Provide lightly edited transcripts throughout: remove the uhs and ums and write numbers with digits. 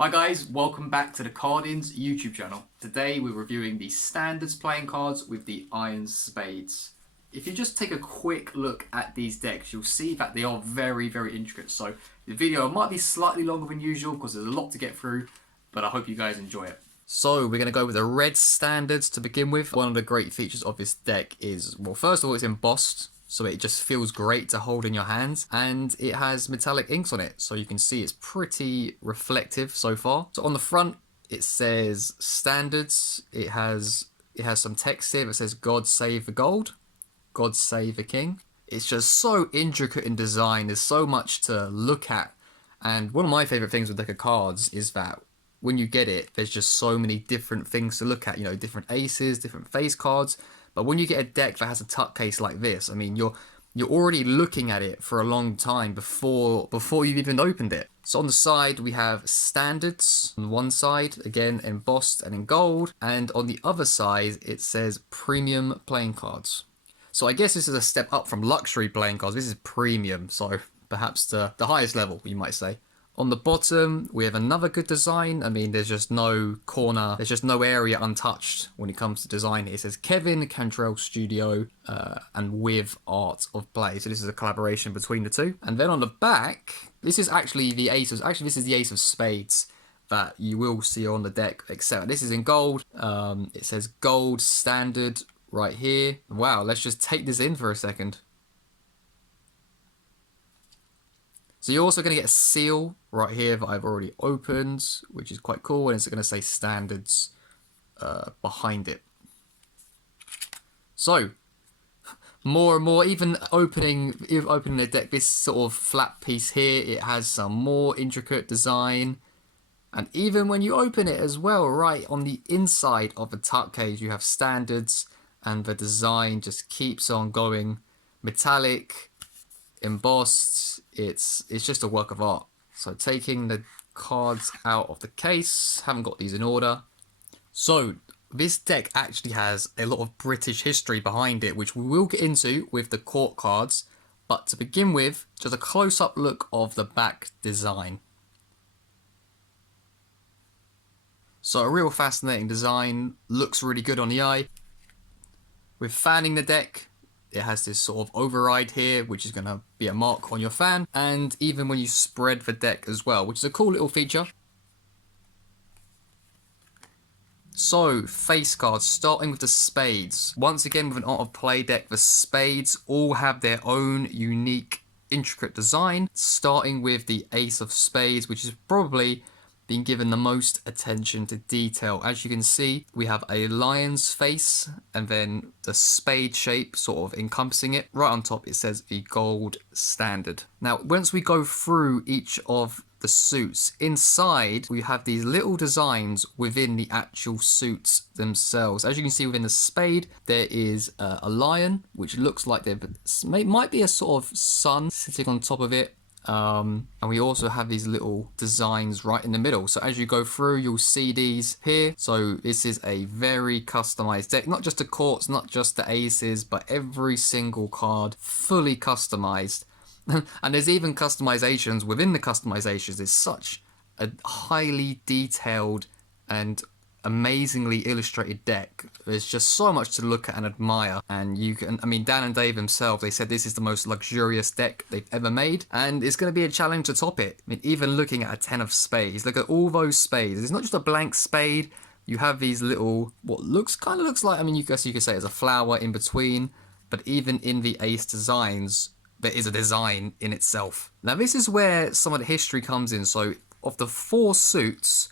Hi guys, welcome back to the Cardists YouTube channel. Today we're reviewing the standards playing cards with the Iron Spades. If you just take a quick look at these decks, you'll see that they are very intricate. So the video might be slightly longer than usual because there's a lot to get through, but I hope you guys enjoy it. So we're going to go with the red standards to begin with. One of the great features of this deck is, well, first of all, it's embossed. So it just feels great to hold in your hands, and it has metallic inks on it, so you can see it's pretty reflective so far. So on the front it says standards. It has some text here that says God save the gold, God save the king. It's just so intricate in design. There's so much to look at, and one of my favorite things with deck of cards is that when you get it, there's just so many different things to look at, you know, different aces, different face cards. But when you get a deck that has a tuck case like this, I mean, you're already looking at it for a long time before you've even opened it. So on the side we have standards on one side, again embossed and in gold, and on the other side it says premium playing cards. So I guess this is a step up from luxury playing cards. This is premium, so perhaps the highest level, you might say. On the bottom, we have another good design. I mean, there's just no corner, there's just no area untouched when it comes to design. It says Kevin Cantrell Studio and with Art of Play. So this is a collaboration between the two. And then on the back, this is actually the ace of, this is the ace of spades that you will see on the deck, except this is in gold. It says gold standard right here. Wow, let's just take this in for a second. So you're also going to get a seal right here that I've already opened, which is quite cool, and it's going to say standards behind it. So more and more, even opening the deck, this sort of flat piece here, it has some more intricate design. And even when you open it as well, right on the inside of the tuck case, you have standards, and the design just keeps on going. Metallic, embossed, it's just a work of art. So taking the cards out of the case, haven't got these in order. So this deck actually has a lot of British history behind it, which we will get into with the court cards. But to begin with, just a close-up look of the back design. So a real fascinating design, looks really good on the eye. With fanning the deck, it has this sort of override here, which is going to be a mark on your fan, and even when you spread the deck as well, which is a cool little feature. So, face cards, starting with the spades. Once again, with an Art of Play deck, the spades all have their own unique, intricate design, starting with the ace of spades, which is probably been given the most attention to detail. As you can see, we have a lion's face and then the spade shape sort of encompassing it. Right on top it says the gold standard. Now once we go through each of the suits, inside we have these little designs within the actual suits themselves. As you can see within the spade, there is a lion, which looks like there might be a sort of sun sitting on top of it. And we also have these little designs right in the middle. So as you go through, you'll see these here. So this is a very customized deck, not just the courts, not just the aces, but every single card fully customized. And there's even customizations within the customizations. It's such a highly detailed and amazingly illustrated deck. There's just so much to look at and admire, and you can, I mean, Dan and Dave themselves, they said this is the most luxurious deck they've ever made, and it's going to be a challenge to top it. I mean, even looking at a 10 of spades, look at all those spades. It's not just a blank spade. You have these little, what kind of looks like, I mean, you guess you could say it's a flower in between, but even in the ace designs, there is a design in itself. Now this is where some of the history comes in. So of the 4 suits,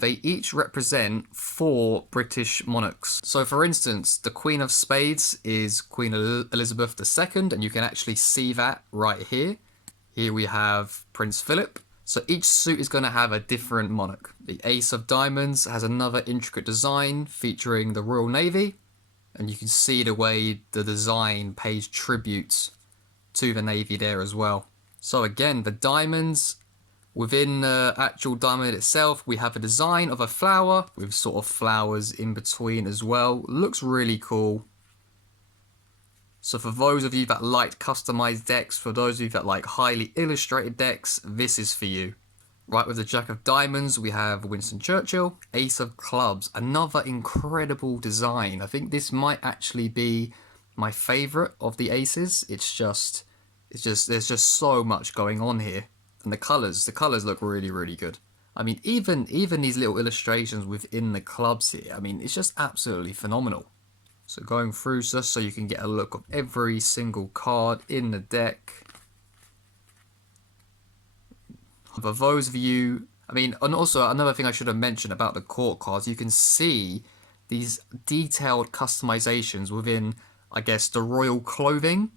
they each represent 4 British monarchs. So for instance, the Queen of Spades is Queen Elizabeth II, and you can actually see that right here. Here we have Prince Philip. So each suit is going to have a different monarch. The Ace of Diamonds has another intricate design featuring the Royal Navy, and you can see the way the design pays tribute to the Navy there as well. So again, the diamonds, within the actual diamond itself, we have a design of a flower with sort of flowers in between as well. Looks really cool. So for those of you that like customized decks, for those of you that like highly illustrated decks, this is for you. Right, with the Jack of Diamonds, we have Winston Churchill. Ace of Clubs, another incredible design. I think this might actually be my favourite of the aces. There's just so much going on here. And the colours look really, really good. I mean, even these little illustrations within the clubs here, I mean, it's just absolutely phenomenal. So going through just so you can get a look of every single card in the deck. For those of you, I mean, and also another thing I should have mentioned about the court cards, you can see these detailed customizations within, I guess, the royal clothing.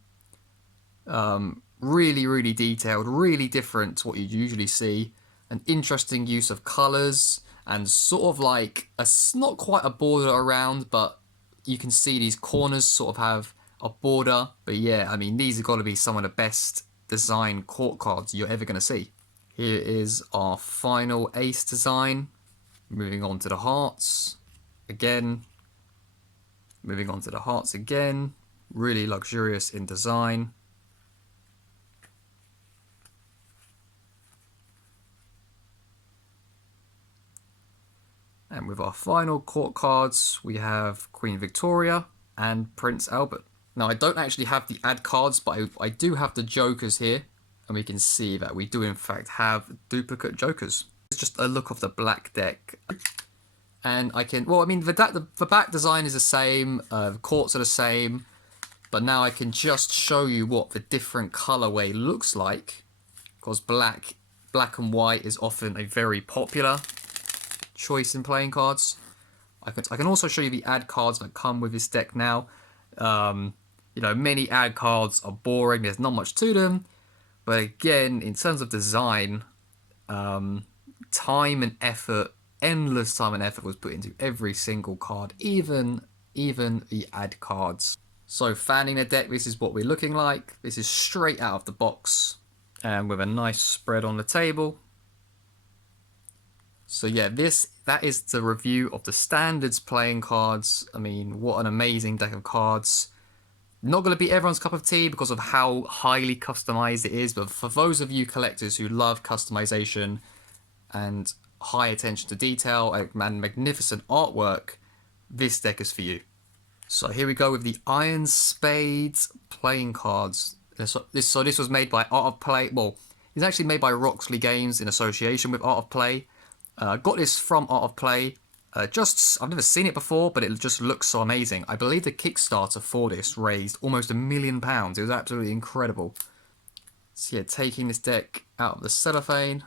Really, really detailed, really different to what you usually see. An interesting use of colors and sort of like not quite a border around, but you can see these corners sort of have a border. But yeah, I mean, these have got to be some of the best design court cards you're ever going to see. Here is our final ace design. Moving on to the hearts again. Moving on to the hearts again. Really luxurious in design. And with our final court cards, we have Queen Victoria and Prince Albert. Now, I don't actually have the ad cards, but I do have the jokers here. And we can see that we do in fact have duplicate jokers. It's just a look of the black deck. And I can, well, I mean, the back design is the same, the courts are the same, but now I can just show you what the different colorway looks like, because black and white is often a very popular choice in playing cards. I can also show you the ad cards that come with this deck now. You know, many ad cards are boring, there's not much to them. But again, in terms of design, time and effort, endless time and effort was put into every single card, even the ad cards. So fanning the deck, this is what we're looking like. This is straight out of the box and with a nice spread on the table. So yeah, that is the review of the standards playing cards. I mean, what an amazing deck of cards. Not going to be everyone's cup of tea because of how highly customized it is, but for those of you collectors who love customization and high attention to detail and magnificent artwork, this deck is for you. So here we go with the Iron Spades playing cards. So this was made by Art of Play. Well, it's actually made by Roxley Games in association with Art of Play. Got this from Art of Play. I've never seen it before, but it just looks so amazing. I believe the Kickstarter for this raised almost £1 million. It was absolutely incredible. So yeah, taking this deck out of the cellophane.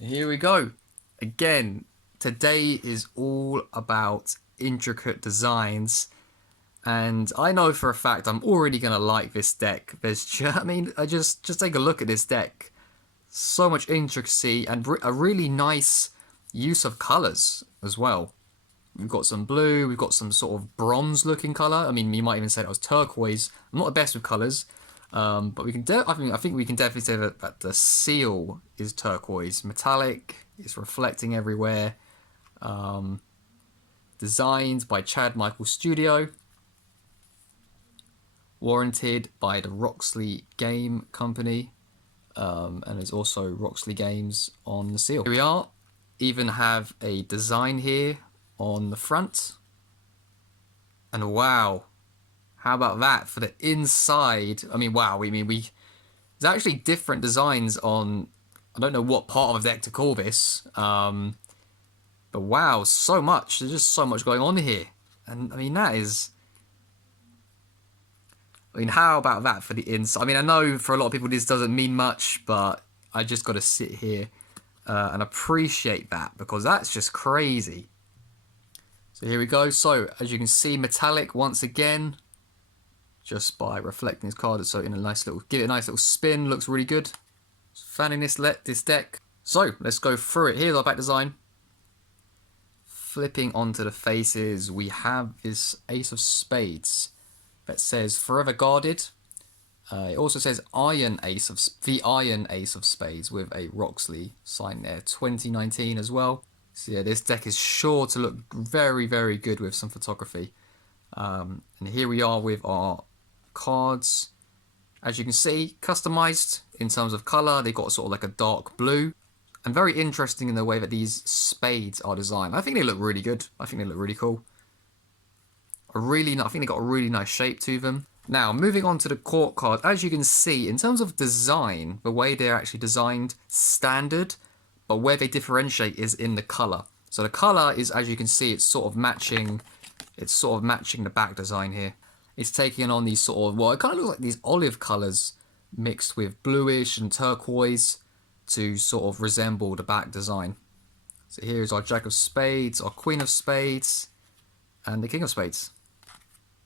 Here we go. Again, today is all about intricate designs. And I know for a fact I'm already going to like this deck. Just take a look at this deck. So much intricacy and a really nice use of colours as well. We've got some blue, we've got some sort of bronze looking colour. I mean, you might even say that was turquoise. I'm not the best with colours, but we can I think we can definitely say that the seal is turquoise. Metallic, it's reflecting everywhere. Designed by Chad Michael Studio. Warranted by the Roxley Game Company. And there's also Roxley Games on the seal. Here we are. Even have a design here on the front. And wow, how about that for the inside? I mean, wow, there's actually different designs on, I don't know what part of the deck to call this. But wow, so much. There's just so much going on here. And I mean, how about that for the inside? I mean, I know for a lot of people this doesn't mean much, but I just got to sit here and appreciate that because that's just crazy. So here we go. So as you can see, metallic once again, just by reflecting this card. So give it a nice little spin. Looks really good. Fanning this deck. So let's go through it. Here's our back design. Flipping onto the faces, we have this Ace of Spades that says Forever Guarded. It also says the Iron Ace of Spades with a Roxley sign there, 2019 as well. So yeah, this deck is sure to look very, very good with some photography. And here we are with our cards. As you can see, customized in terms of color. They got sort of like a dark blue. And very interesting in the way that these spades are designed. I think they look really good. I think they look really cool. I think they got a really nice shape to them. Now, moving on to the court card. As you can see, in terms of design, the way they're actually designed, standard. But where they differentiate is in the color. So the color is, as you can see, it's sort of matching the back design here. It's taking on these sort of, well, it kind of looks like these olive colors mixed with bluish and turquoise to sort of resemble the back design. So here's our Jack of Spades, our Queen of Spades, and the King of Spades.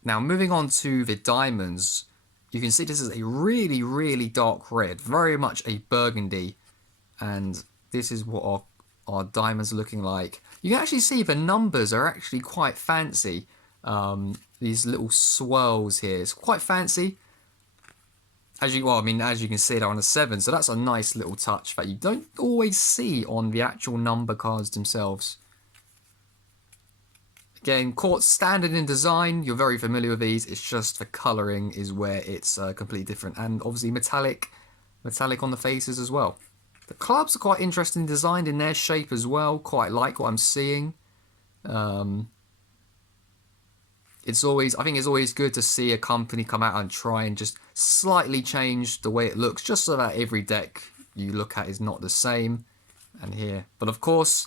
Now, moving on to the diamonds, you can see this is a really, really dark red, very much a burgundy, and this is what our diamonds are looking like. You can actually see the numbers are actually quite fancy. These little swirls here, it's quite fancy. As you can see, they're on a 7, so that's a nice little touch that you don't always see on the actual number cards themselves. Again, court standard in design, you're very familiar with these, it's just the colouring is where it's completely different. And obviously metallic on the faces as well. The clubs are quite interesting designed in their shape as well, quite like what I'm seeing. I think it's always good to see a company come out and try and just slightly change the way it looks, just so that every deck you look at is not the same. And here, but of course,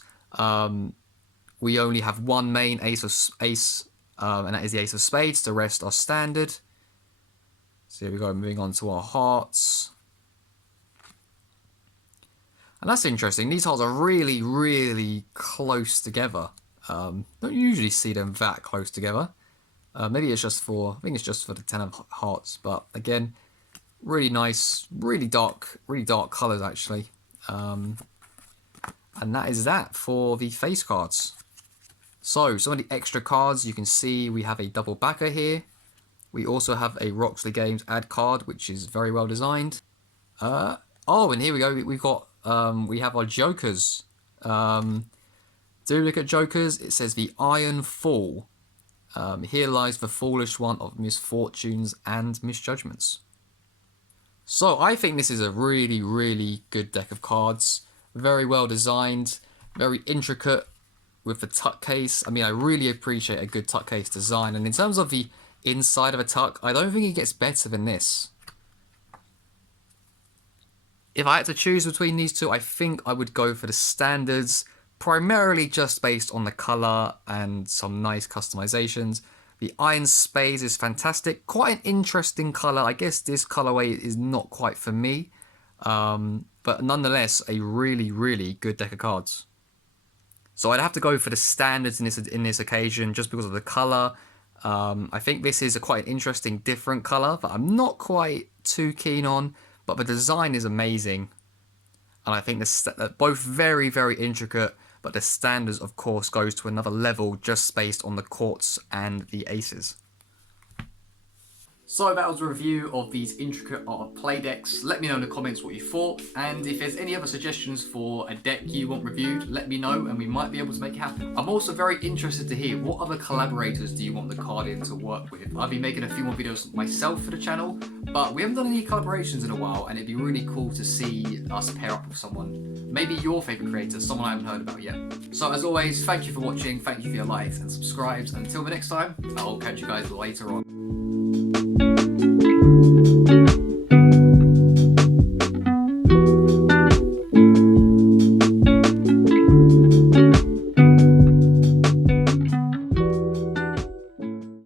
we only have one main ace, and that is the Ace of Spades. The rest are standard. So here we go, moving on to our hearts. And that's interesting. These hearts are really, really close together. Don't usually see them that close together. Maybe it's just for, I think it's just for the 10 of hearts, but again, really nice, really dark colours actually. And that is that for the face cards. So some of the extra cards, you can see we have a double backer here. We also have a Roxley Games ad card, which is very well designed. Oh, and here we go. We have our jokers. Do look at jokers. It says the Iron Fall. Here lies the foolish one of misfortunes and misjudgments. So I think this is a really, really good deck of cards. Very well designed, very intricate with the tuck case. I mean, I really appreciate a good tuck case design. And in terms of the inside of a tuck, I don't think it gets better than this. If I had to choose between these two, I think I would go for the standards, primarily just based on the colour and some nice customizations. The Iron Spades is fantastic. Quite an interesting colour. I guess this colourway is not quite for me. But nonetheless, a really, really good deck of cards. So I'd have to go for the standards in this occasion just because of the colour. I think this is quite an interesting, different colour that I'm not quite too keen on. But the design is amazing. And I think both very, very intricate. But the standards, of course, goes to another level just based on the courts and the aces. So that was a review of these intricate art of play decks. Let me know in the comments what you thought, and if there's any other suggestions for a deck you want reviewed, let me know and we might be able to make it happen. I'm also very interested to hear what other collaborators do you want the Cardists to work with. I'll be making a few more videos myself for the channel, but we haven't done any collaborations in a while, and it'd be really cool to see us pair up with someone. Maybe your favourite creator, someone I haven't heard about yet. So as always, thank you for watching, thank you for your likes and subscribes. Until the next time, I'll catch you guys later on.